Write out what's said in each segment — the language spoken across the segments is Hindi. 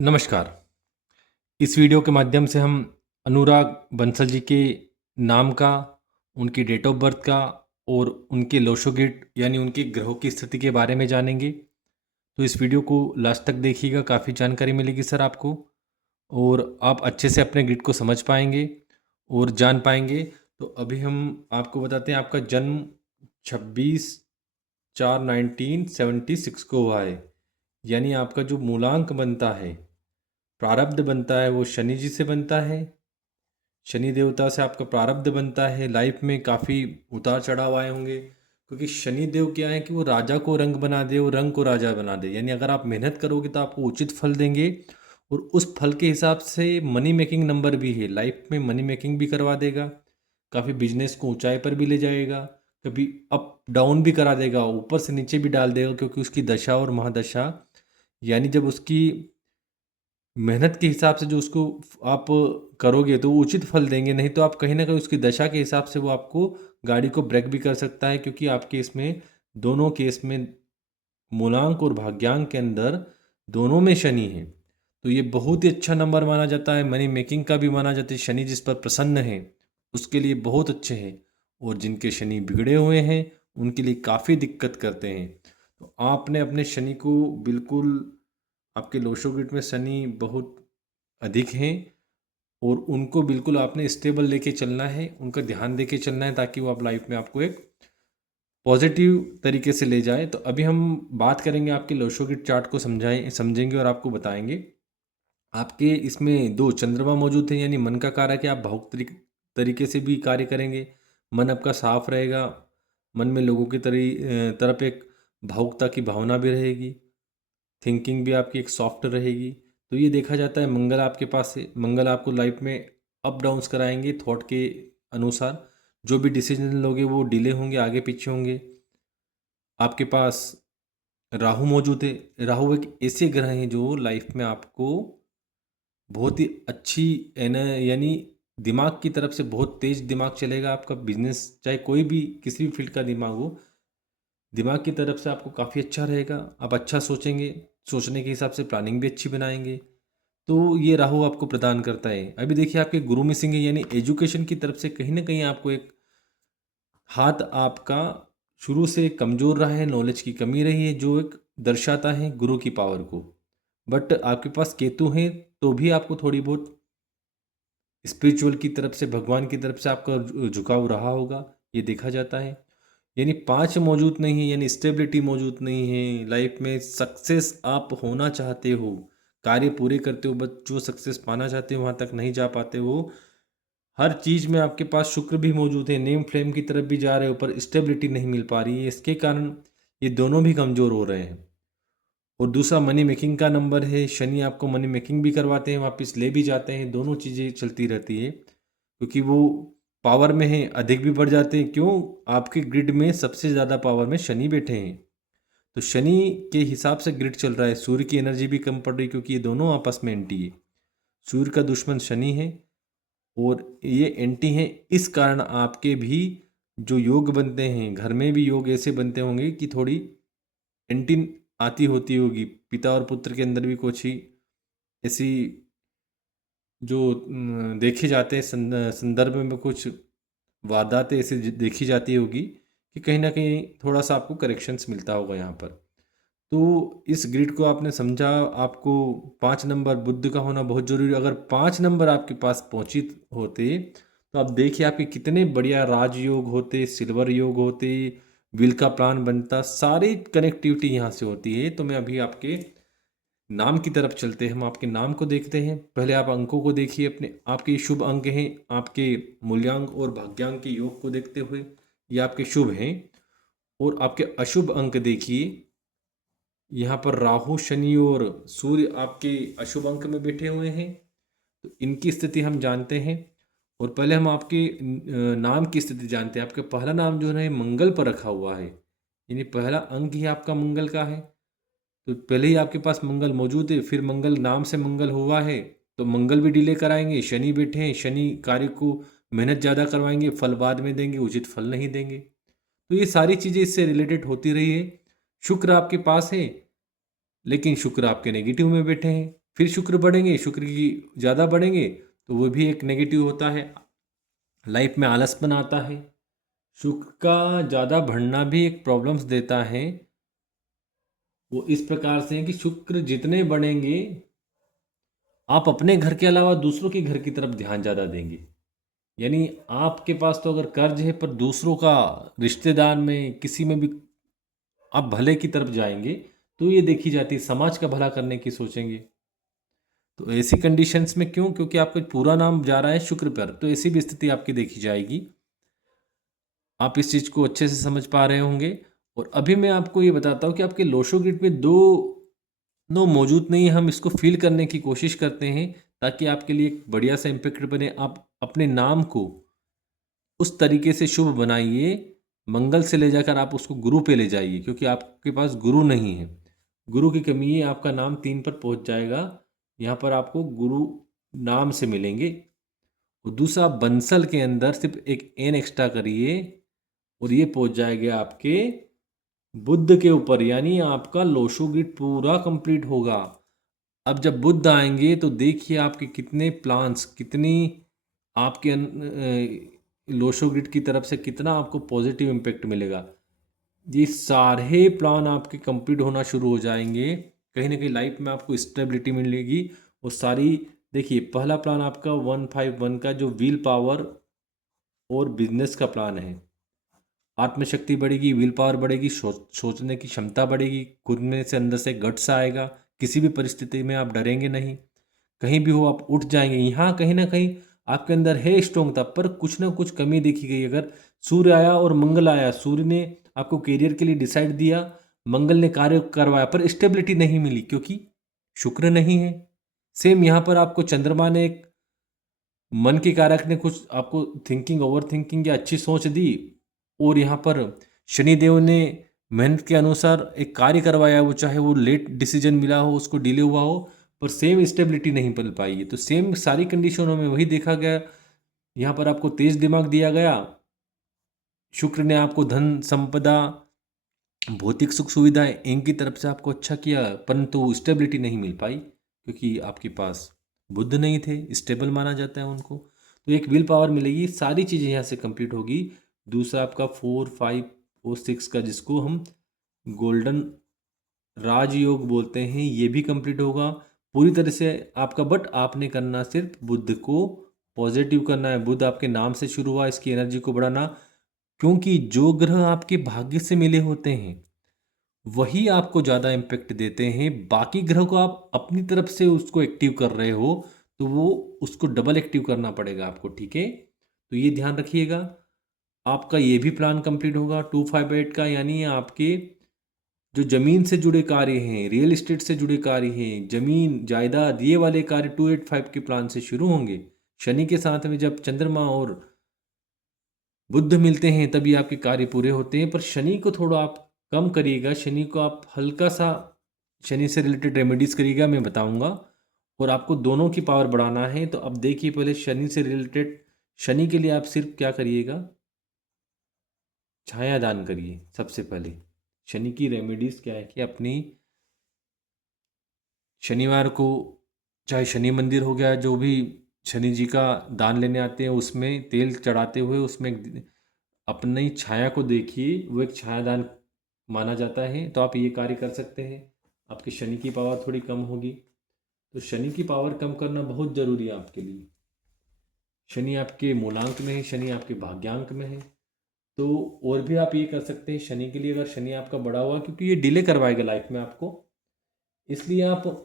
नमस्कार। इस वीडियो के माध्यम से हम अनुराग बंसल जी के नाम का, उनकी डेट ऑफ बर्थ का और उनके लोशोगिट यानी उनके ग्रहों की स्थिति के बारे में जानेंगे। तो इस वीडियो को लास्ट तक देखिएगा, काफ़ी जानकारी मिलेगी सर आपको और आप अच्छे से अपने ग्रिड को समझ पाएंगे और जान पाएंगे। तो अभी हम आपको बताते हैं, आपका जन्म 26/4/1976 को हुआ है। यानी आपका जो मूलांक बनता है, प्रारब्ध बनता है, वो शनि जी से बनता है। शनि देवता से आपका प्रारब्ध बनता है। लाइफ में काफ़ी उतार चढ़ाव आए होंगे, क्योंकि शनि देव क्या है कि वो राजा को रंग बना दे और रंग को राजा बना दे। यानी अगर आप मेहनत करोगे तो आपको उचित फल देंगे, और उस फल के हिसाब से मनी मेकिंग नंबर भी है। लाइफ में मनी मेकिंग भी करवा देगा, काफ़ी बिजनेस को ऊंचाई पर भी ले जाएगा, कभी अप डाउन भी करा देगा, ऊपर से नीचे भी डाल देगा, क्योंकि उसकी दशा और महादशा, यानी जब उसकी मेहनत के हिसाब से जो उसको आप करोगे तो वो उचित फल देंगे, नहीं तो आप कहीं ना कहीं उसकी दशा के हिसाब से वो आपको गाड़ी को ब्रेक भी कर सकता है, क्योंकि आपके इसमें दोनों केस में मूलांक और भाग्यांक के अंदर दोनों में शनि है। तो ये बहुत ही अच्छा नंबर माना जाता है, मनी मेकिंग का भी माना जाता है। शनि जिस पर प्रसन्न है उसके लिए बहुत अच्छे हैं, और जिनके शनि बिगड़े हुए हैं उनके लिए काफ़ी दिक्कत करते हैं। तो आपने अपने शनि को बिल्कुल, आपके लोशोगिट में शनि बहुत अधिक हैं, और उनको बिल्कुल आपने स्टेबल लेके चलना है, उनका ध्यान देके चलना है, ताकि वो आप लाइफ में आपको एक पॉजिटिव तरीके से ले जाए। तो अभी हम बात करेंगे, आपके लोशोगिट चार्ट को समझेंगे और आपको बताएंगे। आपके इसमें दो चंद्रमा मौजूद हैं, यानी मन का कारक है। आप भावुक तरीके से भी कार्य करेंगे, मन आपका साफ रहेगा, मन में लोगों की तरफ एक भावुकता की भावना भी रहेगी, थिंकिंग भी आपकी एक सॉफ्ट रहेगी। तो ये देखा जाता है मंगल आपके पास है। मंगल आपको लाइफ में अप डाउन्स कराएंगे थॉट के अनुसार। जो भी डिसीजन लोगे वो डिले होंगे, आगे पीछे होंगे। आपके पास राहु मौजूद है। राहु एक ऐसे ग्रह हैं जो लाइफ में आपको बहुत ही अच्छी यानी दिमाग की तरफ से बहुत तेज दिमाग चलेगा आपका। बिजनेस चाहे कोई भी, किसी भी फील्ड का दिमाग हो, दिमाग की तरफ से आपको काफ़ी अच्छा रहेगा। आप अच्छा सोचेंगे, सोचने के हिसाब से प्लानिंग भी अच्छी बनाएंगे। तो ये राहु आपको प्रदान करता है। अभी देखिए, आपके गुरु मिसिंग है, यानी एजुकेशन की तरफ से कहीं ना कहीं आपको एक हाथ आपका शुरू से कमज़ोर रहा है, नॉलेज की कमी रही है, जो एक दर्शाता है गुरु की पावर को। बट आपके पास केतु हैं, तो भी आपको थोड़ी बहुत स्पिरिचुअल की तरफ से, भगवान की तरफ से आपका झुकाव रहा होगा, ये देखा जाता है। यानी पाँच मौजूद नहीं है, यानी स्टेबिलिटी मौजूद नहीं है। लाइफ में सक्सेस आप होना चाहते हो, कार्य पूरे करते हो, बट जो सक्सेस पाना चाहते हो वहाँ तक नहीं जा पाते हो। हर चीज़ में आपके पास शुक्र भी मौजूद है, नेम फ्लेम की तरफ भी जा रहे हो, पर स्टेबिलिटी नहीं मिल पा रही है। इसके कारण ये दोनों भी कमज़ोर हो रहे हैं। और दूसरा मनी मेकिंग का नंबर है। शनि आपको मनी मेकिंग भी करवाते हैं, वापस ले भी जाते हैं, दोनों चीज़ें चलती रहती है, क्योंकि वो पावर में है, अधिक भी बढ़ जाते हैं। क्यों? आपके ग्रिड में सबसे ज़्यादा पावर में शनि बैठे हैं। तो शनि के हिसाब से ग्रिड चल रहा है। सूर्य की एनर्जी भी कम पड़ रही है, क्योंकि ये दोनों आपस में एंटी है। सूर्य का दुश्मन शनि है और ये एंटी है। इस कारण आपके भी जो योग बनते हैं, घर में भी योग ऐसे बनते होंगे कि थोड़ी एंटी आती होती होगी। पिता और पुत्र के अंदर भी कुछ ही ऐसी जो देखे जाते हैं संदर्भ में कुछ वारदातें ऐसी देखी जाती होगी, कि कहीं ना कहीं थोड़ा सा आपको करेक्शंस मिलता होगा यहाँ पर। तो इस ग्रिड को आपने समझा। आपको 5 नंबर बुद्ध का होना बहुत जरूरी। अगर 5 नंबर आपके पास पहुँचित होते, तो आप देखिए आपके कितने बढ़िया राजयोग होते, सिल्वर योग होते, विल का प्लान बनता, सारी कनेक्टिविटी यहाँ से होती है। तो मैं अभी आपके नाम की तरफ चलते हैं, हम आपके नाम को देखते हैं। पहले आप अंकों को देखिए अपने। आपके शुभ अंक हैं, आपके मूल्यांक और भाग्यांक के योग को देखते हुए ये आपके शुभ हैं। और आपके अशुभ अंक देखिए, यहाँ पर राहु, शनि और सूर्य आपके अशुभ अंक में बैठे हुए हैं। तो इनकी स्थिति हम जानते हैं। और पहले हम आपके नाम की स्थिति जानते हैं। आपका पहला नाम जो है मंगल पर रखा हुआ है, यानी पहला अंक ही आपका मंगल का है। तो पहले ही आपके पास मंगल मौजूद है, फिर मंगल नाम से मंगल हुआ है, तो मंगल भी डिले कराएंगे। शनि बैठे हैं, शनि कार्य को मेहनत ज़्यादा करवाएंगे, फल बाद में देंगे, उचित फल नहीं देंगे। तो ये सारी चीज़ें इससे रिलेटेड होती रही है। शुक्र आपके पास है, लेकिन शुक्र आपके नेगेटिव में बैठे हैं। फिर शुक्र बढ़ेंगे, शुक्र की ज़्यादा बढ़ेंगे तो वो भी एक नेगेटिव होता है, लाइफ में आलसपन आता है। शुक्र का ज़्यादा बढ़ना भी एक प्रॉब्लम्स देता है। वो इस प्रकार से है कि शुक्र जितने बढ़ेंगे आप अपने घर के अलावा दूसरों के घर की तरफ ध्यान ज़्यादा देंगे। यानी आपके पास तो अगर कर्ज है पर दूसरों का, रिश्तेदार में, किसी में भी आप भले की तरफ जाएंगे तो ये देखी जाती है, समाज का भला करने की सोचेंगे। तो ऐसी कंडीशंस में क्यों? क्योंकि आपका पूरा नाम जा रहा है शुक्र पर, तो ऐसी भी स्थिति आपकी देखी जाएगी। आप इस चीज़ को अच्छे से समझ पा रहे होंगे। और अभी मैं आपको ये बताता हूँ कि आपके लोशो ग्रिड में दो नो मौजूद नहीं है, हम इसको फील करने की कोशिश करते हैं ताकि आपके लिए एक बढ़िया सा इम्पैक्ट बने। आप अपने नाम को उस तरीके से शुभ बनाइए, मंगल से ले जाकर आप उसको गुरु पे ले जाइए, क्योंकि आपके पास गुरु नहीं है, गुरु की कमी है। आपका नाम 3 पर पहुंच जाएगा, यहाँ पर आपको गुरु नाम से मिलेंगे। और दूसरा, बंसल के अंदर सिर्फ एक एन एक्स्ट्रा करिए और ये पहुंच जाएगा आपके बुध के ऊपर, यानी आपका लोशो ग्रिड पूरा कंप्लीट होगा। अब जब बुध आएंगे तो देखिए आपके कितने प्लान्स, कितनी आपके लोशो ग्रिड की तरफ से कितना आपको पॉजिटिव इम्पेक्ट मिलेगा। ये सारे प्लान आपके कंप्लीट होना शुरू हो जाएंगे, कहीं ना कहीं लाइफ में आपको स्टेबिलिटी मिलेगी। और सारी, देखिए पहला प्लान आपका 151 का जो व्हील पावर और बिजनेस का प्लान है, आत्मशक्ति बढ़ेगी, विल पावर बढ़ेगी, सोचने की क्षमता बढ़ेगी, खुद में से अंदर से गट्स आएगा, किसी भी परिस्थिति में आप डरेंगे नहीं, कहीं भी हो आप उठ जाएंगे। यहाँ कहीं ना कहीं आपके अंदर है स्ट्रॉन्गता, पर कुछ ना कुछ कमी देखी गई। अगर सूर्य आया और मंगल आया, सूर्य ने आपको करियर के लिए डिसाइड दिया, मंगल ने कार्य करवाया, पर स्टेबिलिटी नहीं मिली क्योंकि शुक्र नहीं है। सेम यहाँ पर आपको चंद्रमा ने, एक मन के कारक ने कुछ आपको थिंकिंग, ओवर थिंकिंग या अच्छी सोच दी, और यहाँ पर शनिदेव ने मेहनत के अनुसार एक कार्य करवाया, वो चाहे वो लेट डिसीजन मिला हो, उसको डिले हुआ हो, पर सेम स्टेबिलिटी नहीं मिल पाई है। तो सेम सारी कंडीशनों में वही देखा गया, यहाँ पर आपको तेज दिमाग दिया गया, शुक्र ने आपको धन संपदा, भौतिक सुख सुविधाएं इनकी तरफ से आपको अच्छा किया, परंतु स्टेबिलिटी नहीं मिल पाई क्योंकि आपके पास बुद्ध नहीं थे, स्टेबल माना जाता है उनको। तो एक विल पावर मिलेगी, सारी चीज़ें यहाँ से कंप्लीट होगी। दूसरा आपका 4, 5 और 6 का, जिसको हम गोल्डन राजयोग बोलते हैं, ये भी कंप्लीट होगा पूरी तरह से आपका। बट आपने करना सिर्फ बुद्ध को पॉजिटिव करना है। बुद्ध आपके नाम से शुरू हुआ, इसकी एनर्जी को बढ़ाना, क्योंकि जो ग्रह आपके भाग्य से मिले होते हैं वही आपको ज़्यादा इम्पेक्ट देते हैं। बाकी ग्रह को आप अपनी तरफ से उसको एक्टिव कर रहे हो तो वो उसको डबल एक्टिव करना पड़ेगा आपको, ठीक है? तो ये ध्यान रखिएगा। आपका ये भी प्लान कंप्लीट होगा 258 का, यानी आपके जो ज़मीन से जुड़े कार्य हैं, रियल एस्टेट से जुड़े कार्य हैं, ज़मीन जायदाद, ये वाले कार्य 285 के प्लान से शुरू होंगे। शनि के साथ में जब चंद्रमा और बुद्ध मिलते हैं तभी आपके कार्य पूरे होते हैं। पर शनि को थोड़ा आप कम करिएगा, शनि को आप हल्का सा, शनि से रिलेटेड रेमेडीज़ करिएगा, मैं बताऊंगा। और आपको दोनों की पावर बढ़ाना है। तो अब देखिए, पहले शनि से रिलेटेड, शनि के लिए आप सिर्फ क्या करिएगा, छाया दान करिए सबसे पहले। शनि की रेमेडीज़ क्या है कि अपनी शनिवार को, चाहे शनि मंदिर हो गया, जो भी शनि जी का दान लेने आते हैं, उसमें तेल चढ़ाते हुए उसमें अपनी छाया को देखिए, वो एक छायादान माना जाता है। तो आप ये कार्य कर सकते हैं, आपकी शनि की पावर थोड़ी कम होगी। तो शनि की पावर कम करना बहुत ज़रूरी है आपके लिए। शनि आपके मूलांक में है, शनि आपके भाग्यांक में है। तो और भी आप ये कर सकते हैं शनि के लिए, अगर शनि आपका बड़ा हुआ, क्योंकि ये डिले करवाएगा लाइफ में आपको, इसलिए आप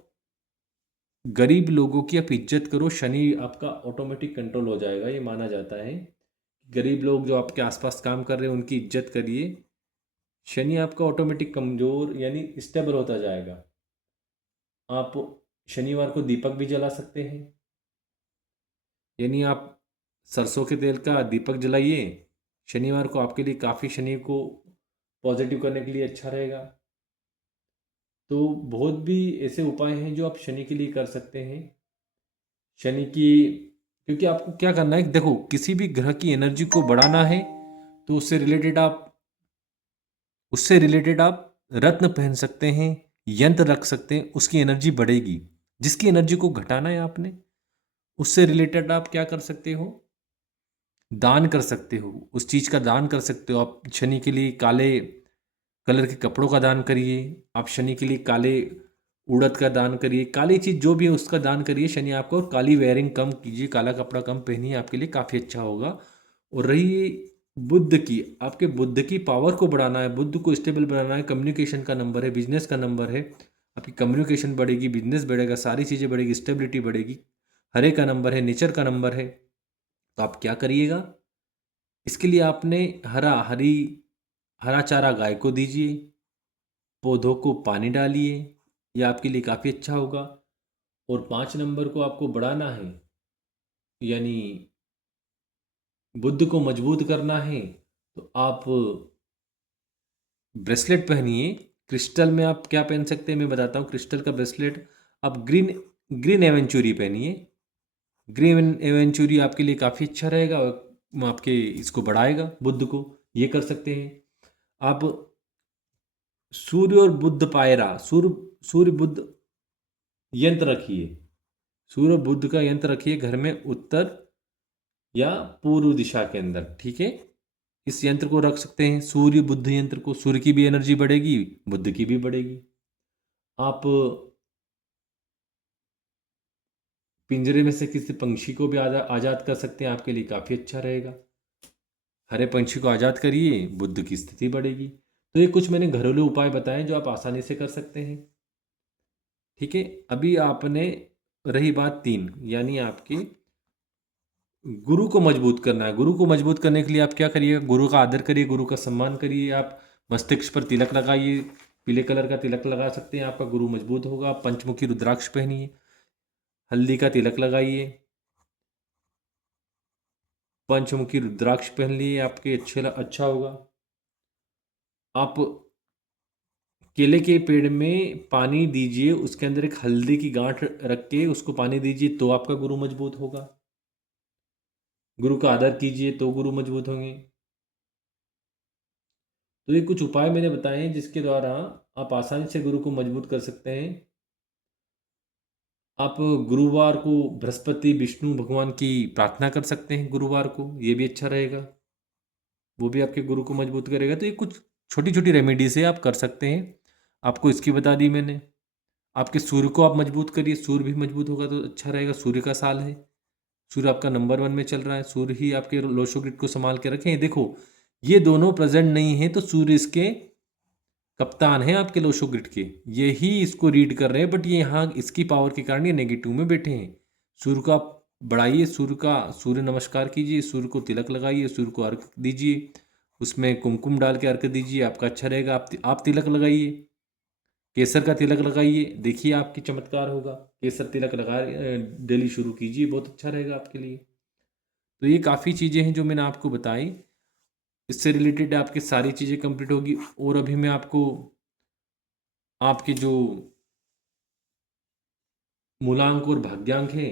गरीब लोगों की आप इज्जत करो, शनि आपका ऑटोमेटिक कंट्रोल हो जाएगा। ये माना जाता है गरीब लोग जो आपके आसपास काम कर रहे हैं उनकी इज्जत करिए, शनि आपका ऑटोमेटिक कमज़ोर यानी स्टेबल होता जाएगा। आप शनिवार को दीपक भी जला सकते हैं, यानी आप सरसों के तेल का दीपक जलाइए शनिवार को, आपके लिए काफ़ी शनि को पॉजिटिव करने के लिए अच्छा रहेगा। तो बहुत भी ऐसे उपाय हैं जो आप शनि के लिए कर सकते हैं। शनि की, क्योंकि आपको क्या करना है, देखो किसी भी ग्रह की एनर्जी को बढ़ाना है तो उससे रिलेटेड आप रत्न पहन सकते हैं, यंत्र रख सकते हैं, उसकी एनर्जी बढ़ेगी। जिसकी एनर्जी को घटाना है आपने, उससे रिलेटेड आप क्या कर सकते हो, दान कर सकते हो, उस चीज़ का दान कर सकते हो। आप शनि के लिए काले कलर के कपड़ों का दान करिए, आप शनि के लिए काले उड़द का दान करिए, काली चीज़ जो भी है उसका दान करिए शनि आपको, और काली वेयरिंग कम कीजिए, काला कपड़ा कम पहनिए, आपके लिए काफ़ी अच्छा होगा। और रही बुद्ध की, आपके बुद्ध की पावर को बढ़ाना है, बुद्ध को स्टेबल बनाना है, कम्युनिकेशन का नंबर है, बिजनेस का नंबर है, आपकी कम्युनिकेशन बढ़ेगी, बिजनेस बढ़ेगा, सारी चीज़ें बढ़ेगी, स्टेबिलिटी बढ़ेगी। हरे का नंबर है, नेचर का नंबर है। तो आप क्या करिएगा, इसके लिए आपने हरा चारा गाय को दीजिए, पौधों को पानी डालिए, यह आपके लिए काफ़ी अच्छा होगा। और 5 नंबर को आपको बढ़ाना है, यानी बुद्ध को मजबूत करना है, तो आप ब्रेसलेट पहनिए। क्रिस्टल में आप क्या पहन सकते हैं मैं बताता हूँ। क्रिस्टल का ब्रेसलेट आप ग्रीन ग्रीन एवेंचुरी पहनिए। ग्रीन एवेंचुरी आपके लिए काफ़ी अच्छा रहेगा और आपके इसको बढ़ाएगा, बुद्ध को। ये कर सकते हैं आप। सूर्य और बुद्ध पायरा, सूर्य बुद्ध यंत्र रखिए, सूर्य बुद्ध का यंत्र रखिए घर में, उत्तर या पूर्व दिशा के अंदर, ठीक है। इस यंत्र को रख सकते हैं, सूर्य बुद्ध यंत्र को। सूर्य की भी एनर्जी बढ़ेगी, बुद्ध की भी बढ़ेगी। आप पिंजरे में से किसी पंछी को भी आज़ाद कर सकते हैं, आपके लिए काफ़ी अच्छा रहेगा। हरे पंछी को आज़ाद करिए, बुद्ध की स्थिति बढ़ेगी। तो ये कुछ मैंने घरेलू उपाय बताए जो आप आसानी से कर सकते हैं, ठीक है। अभी आपने, रही बात 3, यानी आपके गुरु को मजबूत करना है। गुरु को मजबूत करने के लिए आप क्या करिएगा, गुरु का आदर करिए, गुरु का सम्मान करिए। आप मस्तिष्क पर तिलक लगाइए, पीले कलर का तिलक लगा सकते हैं, आपका गुरु मजबूत होगा। आप पंचमुखी रुद्राक्ष पहनिए, हल्दी का तिलक लगाइए, पंचमुखी रुद्राक्ष पहन लिए, आपके अच्छा होगा। आप केले के पेड़ में पानी दीजिए, उसके अंदर एक हल्दी की गांठ रख के उसको पानी दीजिए, तो आपका गुरु मजबूत होगा। गुरु का आदर कीजिए तो गुरु मजबूत होंगे। तो ये कुछ उपाय मैंने बताए हैं जिसके द्वारा आप आसानी से गुरु को मजबूत कर सकते हैं। आप गुरुवार को बृहस्पति विष्णु भगवान की प्रार्थना कर सकते हैं, गुरुवार को, ये भी अच्छा रहेगा, वो भी आपके गुरु को मजबूत करेगा। तो ये कुछ छोटी छोटी रेमेडीज है, आप कर सकते हैं। आपको इसकी बता दी मैंने। आपके सूर्य को आप मजबूत करिए, सूर्य भी मजबूत होगा तो अच्छा रहेगा। सूर्य का साल है, सूर्य आपका नंबर 1 में चल रहा है, सूर्य ही आपके लोशो ग्रिड को संभाल के रखें। देखो ये दोनों प्रेजेंट नहीं है तो सूर्य इसके कप्तान हैं, आपके लोशो ग्रिड के, यही इसको रीड कर रहे हैं, बट ये यहाँ इसकी पावर के कारण ये नेगेटिव में बैठे हैं। सूर्य को आप बढ़ाइए, सूर्य नमस्कार कीजिए, सूर्य को तिलक लगाइए, सूर्य को अर्घ दीजिए, उसमें कुमकुम डाल के अर्घ दीजिए, आपका अच्छा रहेगा। आप तिलक लगाइए, केसर का तिलक लगाइए, देखिए आपकी चमत्कार होगा। केसर तिलक लगा डेली शुरू कीजिए, बहुत अच्छा रहेगा आपके लिए। तो ये काफ़ी चीज़ें हैं जो मैंने आपको बताई, इससे रिलेटेड आपकी सारी चीज़ें कंप्लीट होगी। और अभी मैं आपको आपके जो मूलांक और भाग्यांक है,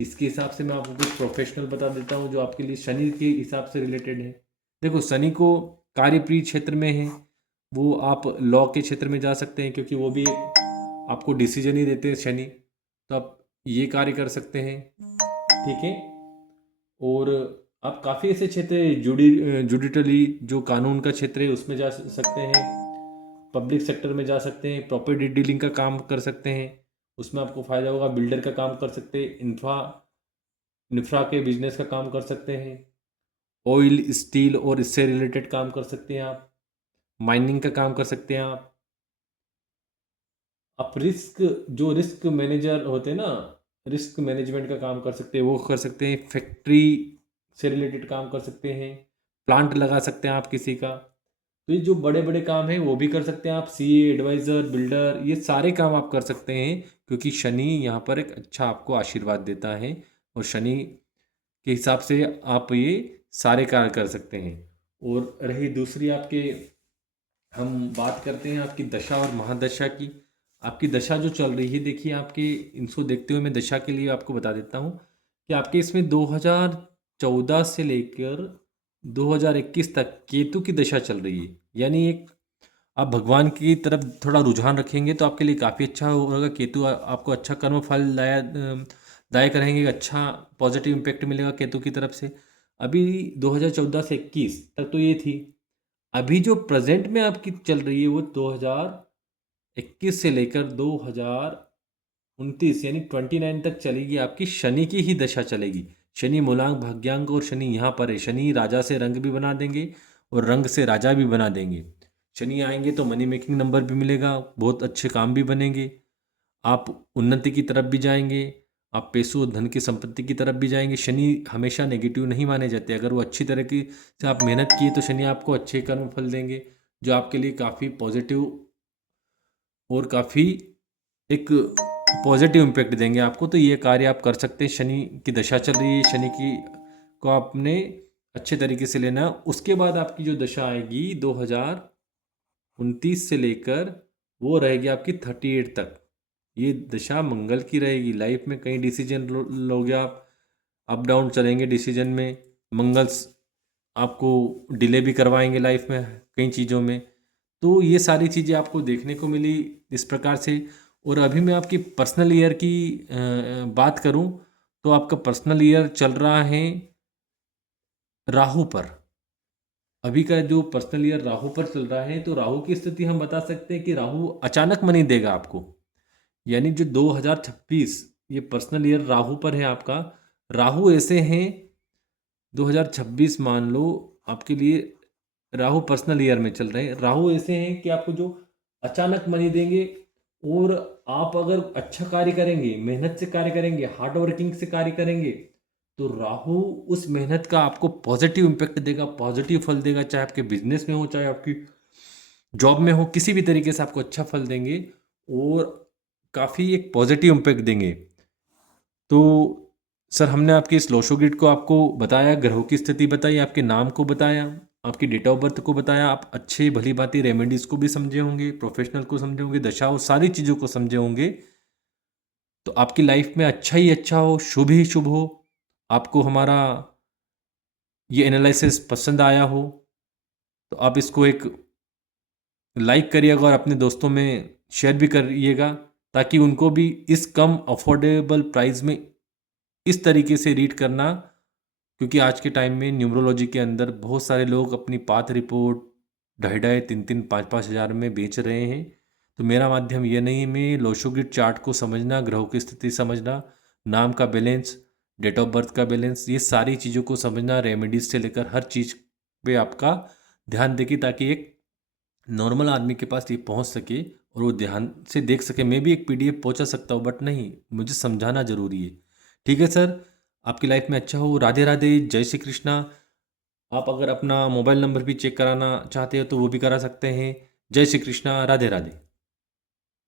इसके हिसाब से मैं आपको कुछ प्रोफेशनल बता देता हूँ जो आपके लिए शनि के हिसाब से रिलेटेड है। देखो शनि को कार्यप्रिय क्षेत्र में है, वो आप लॉ के क्षेत्र में जा सकते हैं, क्योंकि वो भी आपको डिसीजन ही देते हैं शनि, तो आप ये कार्य कर सकते हैं, ठीक है। और आप काफ़ी ऐसे क्षेत्र जुडिटली जो कानून का क्षेत्र है उसमें जा सकते हैं, पब्लिक सेक्टर में जा सकते हैं, प्रॉपर्टी डीलिंग का काम कर सकते हैं, उसमें आपको फ़ायदा होगा। बिल्डर का काम कर सकते हैं, इंफ्रा के बिजनेस का काम कर सकते हैं, ऑयल स्टील और इससे रिलेटेड काम कर सकते हैं आप, माइनिंग का काम कर सकते हैं आप रिस्क मैनेजर होते हैं ना, रिस्क मैनेजमेंट का काम कर सकते हैं, वो कर सकते हैं। फैक्ट्री से रिलेटेड काम कर सकते हैं, प्लांट लगा सकते हैं आप किसी का। तो ये जो बड़े बड़े काम हैं वो भी कर सकते हैं आप, सीए, एडवाइज़र, बिल्डर, ये सारे काम आप कर सकते हैं, क्योंकि शनि यहाँ पर एक अच्छा आपको आशीर्वाद देता है, और शनि के हिसाब से आप ये सारे कार्य कर सकते हैं। और रही दूसरी आपके, हम बात करते हैं आपकी दशा और महादशा की। आपकी दशा जो चल रही है, देखिए आपके इनको देखते हुए मैं दशा के लिए आपको बता देता हूँ कि आपके इसमें 2014 से लेकर 2021 तक केतु की दशा चल रही है, यानी एक आप भगवान की तरफ थोड़ा रुझान रखेंगे तो आपके लिए काफ़ी अच्छा होगा। केतु आपको अच्छा कर्म फल दायक रहेंगे, अच्छा पॉजिटिव इम्पैक्ट मिलेगा केतु की तरफ से। अभी 2014 से 21 तक तो ये थी। अभी जो प्रेजेंट में आपकी चल रही है वो 2021 से लेकर 2029 यानी 29 तक चलेगी, आपकी शनि की ही दशा चलेगी। शनि मूलांक भाग्यांक और शनि यहाँ पर है। शनि राजा से रंग भी बना देंगे और रंग से राजा भी बना देंगे। शनि आएंगे तो मनी मेकिंग नंबर भी मिलेगा, बहुत अच्छे काम भी बनेंगे, आप उन्नति की तरफ भी जाएंगे, आप पैसों और धन की संपत्ति की तरफ भी जाएंगे। शनि हमेशा नेगेटिव नहीं माने जाते। अगर वो अच्छी तरह की से आप मेहनत किए तो शनि आपको अच्छे कर्म फल देंगे, जो आपके लिए काफ़ी पॉजिटिव और काफ़ी एक पॉजिटिव इम्पैक्ट देंगे आपको। तो ये कार्य आप कर सकते हैं। शनि की दशा चल रही है, शनि की को आपने अच्छे तरीके से लेना। उसके बाद आपकी जो दशा आएगी 2029 से लेकर वो रहेगी आपकी 38 तक। ये दशा मंगल की रहेगी। लाइफ में कई डिसीजन लोगे आप, अप डाउन चलेंगे डिसीजन में। मंगल आपको डिले भी करवाएंगे लाइफ में कई चीज़ों में। तो ये सारी चीज़ें आपको देखने को मिली इस प्रकार से। और अभी मैं आपकी पर्सनल ईयर की बात करूं तो आपका पर्सनल ईयर चल रहा है राहु पर। अभी का जो पर्सनल ईयर राहु पर चल रहा है, तो राहु की स्थिति हम बता सकते हैं कि राहु अचानक मनी देगा आपको। यानी जो 2026 ये पर्सनल ईयर राहु पर है आपका। राहु ऐसे हैं 2026 मान लो आपके लिए राहु पर्सनल ईयर में चल रहे हैं। राहु ऐसे हैं कि आपको जो अचानक मनी देंगे, और आप अगर अच्छा कार्य करेंगे, मेहनत से कार्य करेंगे, हार्ड वर्किंग से कार्य करेंगे, तो राहु उस मेहनत का आपको पॉजिटिव इम्पैक्ट देगा, पॉजिटिव फल देगा। चाहे आपके बिजनेस में हो, चाहे आपकी जॉब में हो, किसी भी तरीके से आपको अच्छा फल देंगे और काफ़ी एक पॉजिटिव इम्पैक्ट देंगे। तो सर हमने आपके इस लोशो ग्रिड को आपको बताया, ग्रहों की स्थिति बताई, आपके नाम को बताया, आपकी डेट ऑफ बर्थ को बताया। आप अच्छे भली भांति रेमेडीज़ को भी समझे होंगे, प्रोफेशनल को समझे होंगे, दशा और सारी चीज़ों को समझे होंगे। तो आपकी लाइफ में अच्छा ही अच्छा हो, शुभ ही शुभ हो। आपको हमारा ये एनालिसिस पसंद आया हो तो आप इसको एक लाइक करिएगा और अपने दोस्तों में शेयर भी करिएगा, ताकि उनको भी इस कम अफोर्डेबल प्राइस में इस तरीके से रीड करना। क्योंकि आज के टाइम में न्यूमरोलॉजी के अंदर बहुत सारे लोग अपनी पाथ रिपोर्ट 2.5 3 5 हज़ार में बेच रहे हैं। तो मेरा माध्यम ये नहीं है, मैं लोशो ग्रिड चार्ट को समझना, ग्रहों की स्थिति समझना, नाम का बैलेंस, डेट ऑफ बर्थ का बैलेंस, ये सारी चीज़ों को समझना, रेमेडीज से लेकर हर चीज़ पे आपका ध्यान देगी, ताकि एक नॉर्मल आदमी के पास ये पहुंच सके और वो ध्यान से देख सके। मैं भी एक पीडीएफ पहुंचा सकता हूँ, बट नहीं, मुझे समझाना जरूरी है। ठीक है सर, आपकी लाइफ में अच्छा हो। राधे राधे, जय श्री कृष्णा। आप अगर अपना मोबाइल नंबर भी चेक कराना चाहते हो तो वो भी करा सकते हैं। जय श्री कृष्णा, राधे राधे।